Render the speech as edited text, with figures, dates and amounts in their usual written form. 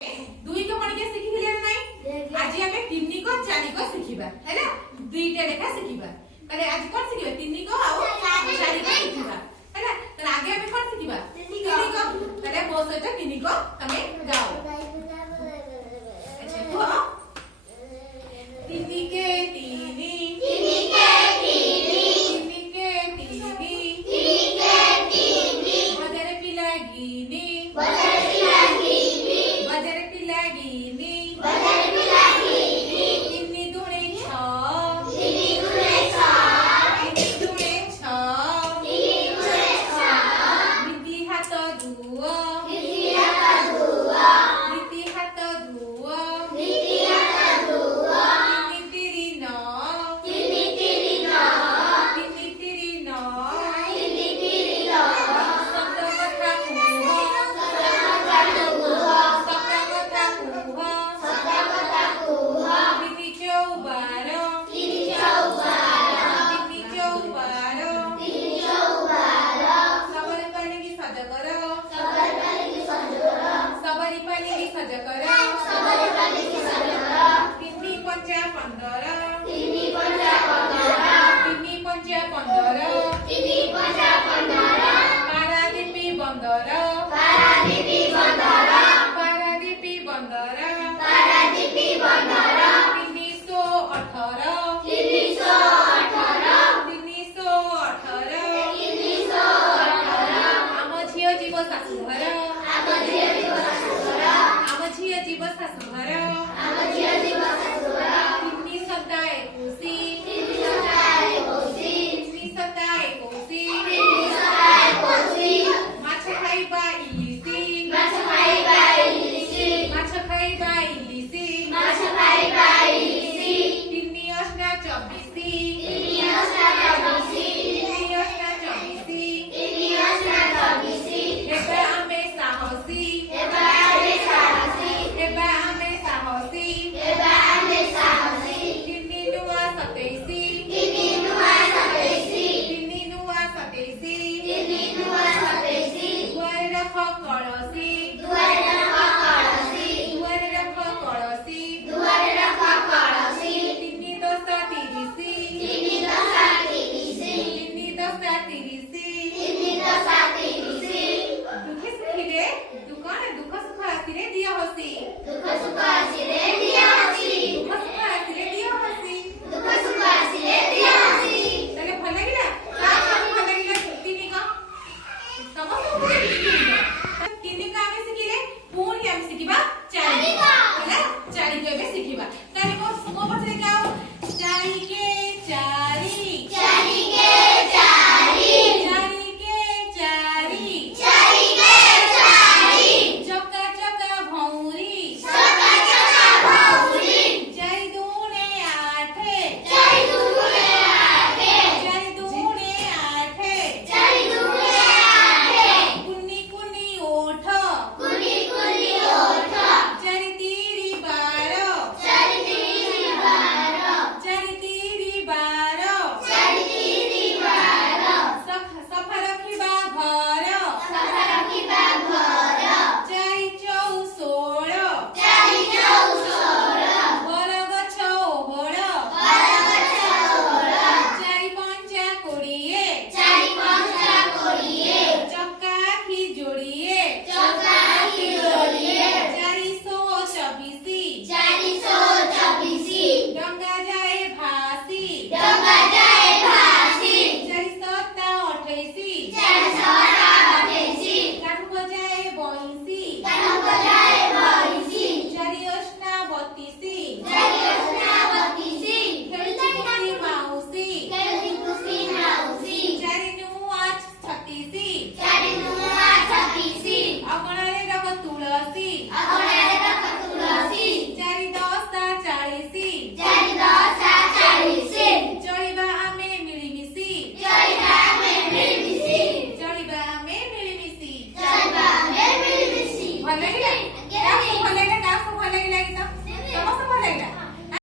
दुई को पढ़ के सीखी ले नहीं आज हमें तीन को चार को सीखिबा हैला दुईटा लेखा सीखिबा तले आज कोन सीखिबा तीन को आ चार को सीखिबा हैला तले आगे हमें कोन सीखिबा तीन को तले मो सहित तीन को हमें गाओ अच्छा को तीन के तीनी तीन के तीनी तीन के तीनी तीन के तीनी बदरे पिला गिनी दुख सुख आसी रे